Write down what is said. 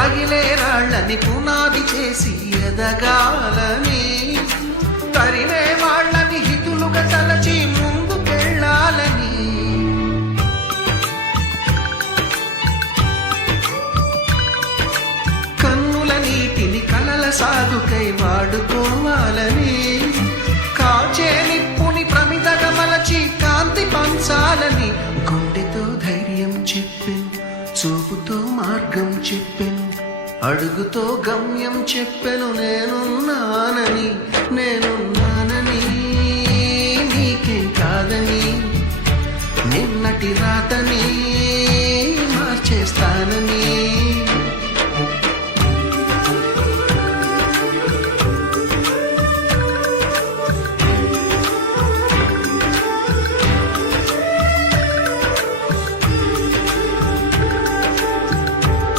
తగిలే రాళ్ళని పునాది చేసి ఎదగాలని, తరిమే వాళ్ళని హితులుగా తలచి ముందుకెళ్ళాలని, కన్నుల నీటిని కలల సాగుకై వాడుకోవాలని, కాచే నిప్పుని ప్రమిదగా మలచి కాంతి పంచాలని, గుండెతో ధైర్యం చెప్పెను, చూపుతో మార్గం చెప్పెను, అడుగుతో గమ్యం చెప్పెను, నేనున్నానని నీకేం కాదని, నిన్నటి రాతని మార్చేస్తానని.